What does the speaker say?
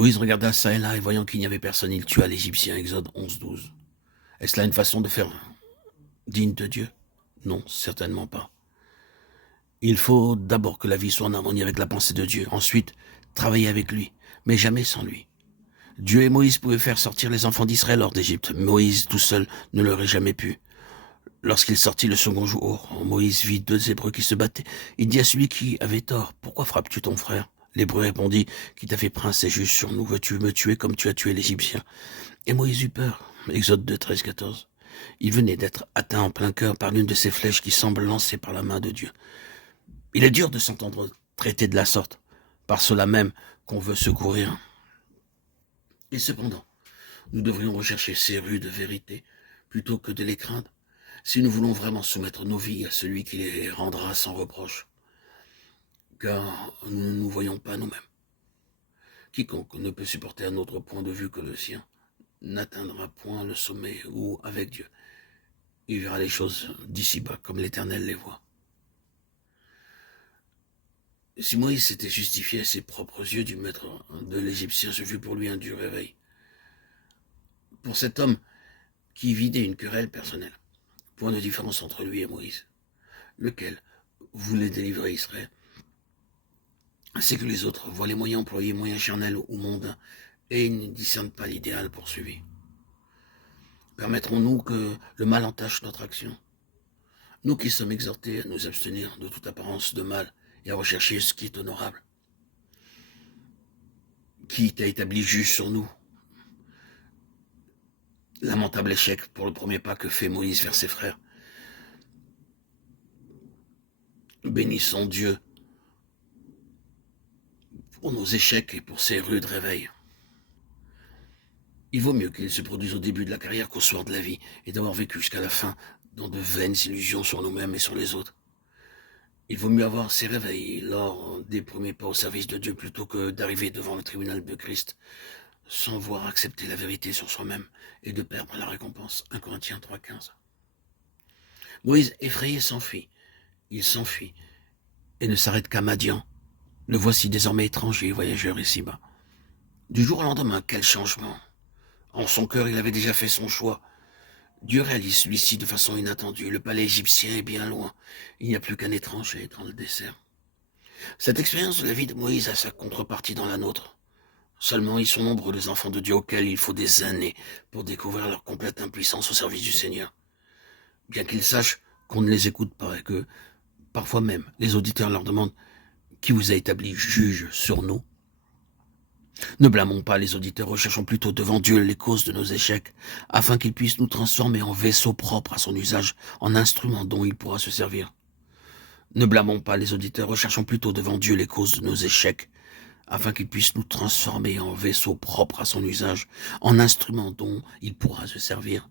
Moïse regarda ça et là, et voyant qu'il n'y avait personne, il tua l'Égyptien. Exode 11, 12. Est-ce là une façon de faire digne de Dieu? Non, certainement pas. Il faut d'abord que la vie soit en harmonie avec la pensée de Dieu. Ensuite, travailler avec lui, mais jamais sans lui. Dieu et Moïse pouvaient faire sortir les enfants d'Israël hors d'Égypte. Moïse, tout seul, ne l'aurait jamais pu. Lorsqu'il sortit le second jour, Moïse vit 2 Hébreux qui se battaient. Il dit à celui qui avait tort, « Pourquoi frappes-tu ton frère ?» L'Hébreu répondit, « Qui t'a fait prince et juge sur nous? Veux-tu me tuer comme tu as tué l'Égyptien ?» Et Moïse eut peur. Exode 2, 13, 14. Il venait d'être atteint en plein cœur par l'une de ces flèches qui semblent lancées par la main de Dieu. Il est dur de s'entendre traiter de la sorte, par cela même qu'on veut secourir. Et cependant, nous devrions rechercher ces rues de vérité plutôt que de les craindre, si nous voulons vraiment soumettre nos vies à celui qui les rendra sans reproche. Car nous ne nous voyons pas nous-mêmes. Quiconque ne peut supporter un autre point de vue que le sien n'atteindra point le sommet où, avec Dieu, il verra les choses d'ici-bas comme l'Éternel les voit. Si Moïse s'était justifié à ses propres yeux du maître de l'Égyptien, ce fut pour lui un dur réveil. Pour cet homme qui vidait une querelle personnelle, point de différence entre lui et Moïse, lequel voulait délivrer Israël, c'est que les autres voient les moyens employés, moyens charnels ou mondains, et ils ne discernent pas l'idéal poursuivi. Permettrons-nous que le mal entache notre action? Nous qui sommes exhortés à nous abstenir de toute apparence de mal et à rechercher ce qui est honorable. Qui t'a établi juge sur nous? Lamentable échec pour le premier pas que fait Moïse vers ses frères. Bénissons Dieu pour nos échecs et pour ses rudes réveils. Il vaut mieux qu'il se produise au début de la carrière qu'au soir de la vie, et d'avoir vécu jusqu'à la fin dans de vaines illusions sur nous-mêmes et sur les autres. Il vaut mieux avoir ces réveils lors des premiers pas au service de Dieu plutôt que d'arriver devant le tribunal de Christ sans voir accepter la vérité sur soi-même et de perdre la récompense. 1 Corinthiens 3,15. Moïse, effrayé, s'enfuit. Il s'enfuit et ne s'arrête qu'à Madian. Le voici désormais étranger et voyageur ici-bas. Du jour au lendemain, quel changement! En son cœur, il avait déjà fait son choix. Dieu réalise celui-ci de façon inattendue. Le palais égyptien est bien loin. Il n'y a plus qu'un étranger dans le désert. Cette expérience de la vie de Moïse a sa contrepartie dans la nôtre. Seulement, ils sont nombreux les enfants de Dieu auxquels il faut des années pour découvrir leur complète impuissance au service du Seigneur. Bien qu'ils sachent qu'on ne les écoute pas et que, parfois même, les auditeurs leur demandent « Qui vous a établi juge sur nous ?» Ne blâmons pas les auditeurs, recherchons plutôt devant Dieu les causes de nos échecs, afin qu'il puisse nous transformer en vaisseaux propres à son usage, en instruments dont il pourra se servir. Ne blâmons pas les auditeurs, recherchons plutôt devant Dieu les causes de nos échecs, afin qu'il puisse nous transformer en vaisseaux propres à son usage, en instruments dont il pourra se servir.